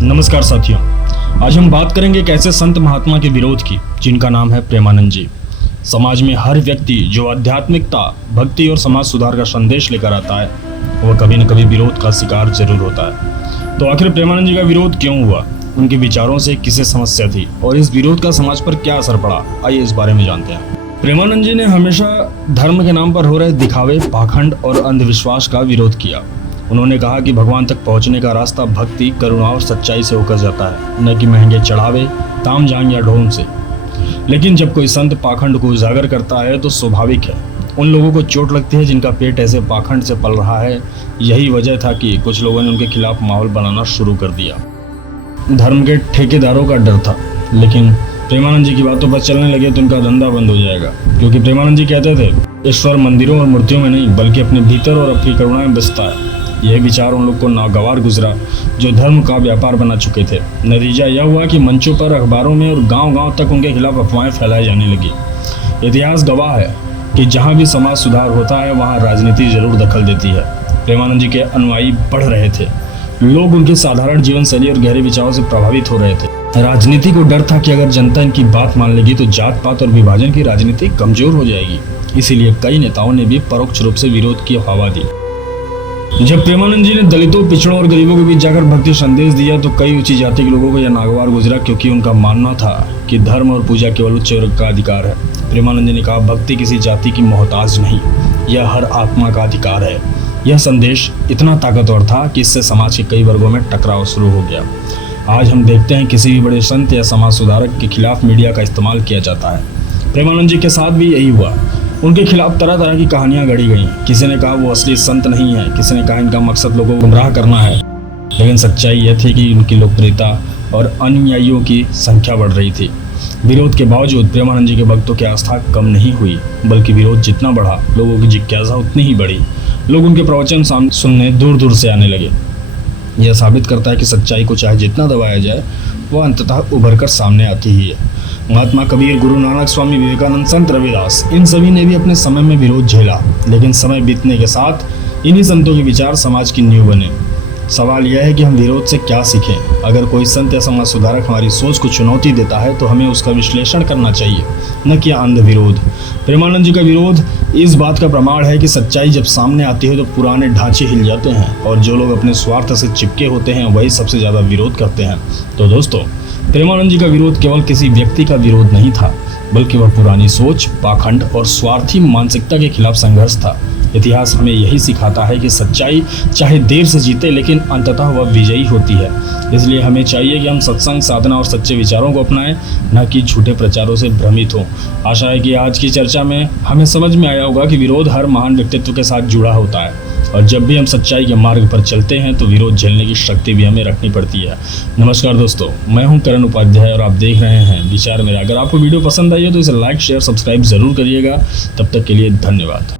नमस्कार साथियों, आज हम बात करेंगे एक ऐसे संत महात्मा के विरोध की जिनका नाम है प्रेमानंद जी। समाज में हर व्यक्ति जो आध्यात्मिकता, भक्ति और समाज सुधार का संदेश लेकर आता है वह कभी न कभी विरोध का शिकार जरूर होता है। तो आखिर प्रेमानंद जी का विरोध क्यों हुआ, उनके विचारों से किसे समस्या थी और इस विरोध का समाज पर क्या असर पड़ा, आइए इस बारे में जानते हैं। प्रेमानंद जी ने हमेशा धर्म के नाम पर हो रहे दिखावे, पाखंड और अंधविश्वास का विरोध किया। उन्होंने कहा कि भगवान तक पहुंचने का रास्ता भक्ति, करुणा और सच्चाई से होकर जाता है, न कि महंगे चढ़ावे, ताम झाम या ढोंग से। लेकिन जब कोई संत पाखंड को उजागर करता है तो स्वाभाविक है उन लोगों को चोट लगती है जिनका पेट ऐसे पाखंड से पल रहा है। यही वजह था कि कुछ लोगों ने उनके खिलाफ माहौल बनाना शुरू कर दिया। धर्म के ठेकेदारों का डर था, लेकिन प्रेमानंद जी की बातों पर चलने लगे तो उनका धंधा बंद हो जाएगा, क्योंकि प्रेमानंद जी कहते थे ईश्वर मंदिरों और मूर्तियों में नहीं बल्कि अपने भीतर और अपनी करुणा में बसता है। यह विचार उन लोग को नागवार गुजरा जो धर्म का व्यापार बना चुके थे। नतीजा यह हुआ कि मंचों पर, अखबारों में और गांव-गांव तक उनके खिलाफ अफवाहें फैलाई जाने लगी। इतिहास गवाह है कि जहां भी समाज सुधार होता है वहां राजनीति जरूर दखल देती है। प्रेमानंद जी के अनुयायी बढ़ रहे थे, लोग उनके साधारण जीवन शैली और गहरे विचारों से प्रभावित हो रहे थे। राजनीति को डर था कि अगर जनता इनकी बात मान लेगी तो जात पात और विभाजन की राजनीति कमजोर हो जाएगी। इसीलिए कई नेताओं ने भी परोक्ष रूप से विरोध की हवा दी। जब प्रेमानंद जी ने दलितों, पिछड़ों और गरीबों के बीच जाकर भक्ति संदेश दिया तो कई ऊंची जाति के लोगों को यह नागवार गुजरा, क्योंकि उनका मानना था कि धर्म और पूजा केवल उच्च वर्ग का अधिकार है। प्रेमानंद जी ने कहा, भक्ति किसी जाति की मोहताज नहीं, यह हर आत्मा का अधिकार है। यह संदेश इतना ताकतवर था कि इससे समाज के कई वर्गों में टकराव शुरू हो गया। आज हम देखते हैं किसी भी बड़े संत या समाज सुधारक के खिलाफ मीडिया का इस्तेमाल किया जाता है। प्रेमानंद जी के साथ भी यही हुआ। उनके खिलाफ तरह तरह की कहानियां गढ़ी गईं। किसी ने कहा वो असली संत नहीं है, किसी ने कहा इनका मकसद लोगों को गुमराह करना है। लेकिन सच्चाई यह थी कि उनकी लोकप्रियता और अनुयायियों की संख्या बढ़ रही थी। विरोध के बावजूद प्रेमानंद जी के भक्तों की आस्था कम नहीं हुई, बल्कि विरोध जितना बढ़ा लोगों की जिज्ञासा उतनी ही बढ़ी। लोग उनके प्रवचन सुनने दूर दूर से आने लगे। यह साबित करता है कि सच्चाई को चाहे जितना दबाया जाए वह अंततः उभर कर सामने आती ही है। महात्मा कबीर, गुरु नानक, स्वामी विवेकानंद, संत रविदास, इन सभी ने भी अपने समय में विरोध झेला, लेकिन समय बीतने के साथ इन्हीं संतों के विचार समाज की नींव बने। सवाल यह है कि हम विरोध से क्या सीखें। अगर कोई संत या समाज सुधारक हमारी सोच को चुनौती देता है तो हमें उसका विश्लेषण करना चाहिए, न कि अंध विरोध। प्रेमानंद जी का विरोध इस बात का प्रमाण है कि सच्चाई जब सामने आती है तो पुराने ढांचे हिल जाते हैं और जो लोग अपने स्वार्थ से चिपके होते हैं वही सबसे ज़्यादा विरोध करते हैं। तो दोस्तों, प्रेमानंद जी का विरोध केवल किसी व्यक्ति का विरोध नहीं था, बल्कि वह पुरानी सोच, पाखंड और स्वार्थी मानसिकता के खिलाफ संघर्ष था। इतिहास हमें यही सिखाता है कि सच्चाई चाहे देर से जीते लेकिन अंततः वह विजयी होती है। इसलिए हमें चाहिए कि हम सत्संग, साधना और सच्चे विचारों को अपनाएं, न कि झूठे प्रचारों से भ्रमित हों। आशा है कि आज की चर्चा में हमें समझ में आया होगा कि विरोध हर महान व्यक्तित्व के साथ जुड़ा होता है और जब भी हम सच्चाई के मार्ग पर चलते हैं तो विरोध झेलने की शक्ति भी हमें रखनी पड़ती है। नमस्कार दोस्तों, मैं हूं करण उपाध्याय और आप देख रहे हैं विचार मेरा। अगर आपको वीडियो पसंद आई हो तो इसे लाइक, शेयर, सब्सक्राइब जरूर करिएगा। तब तक के लिए धन्यवाद।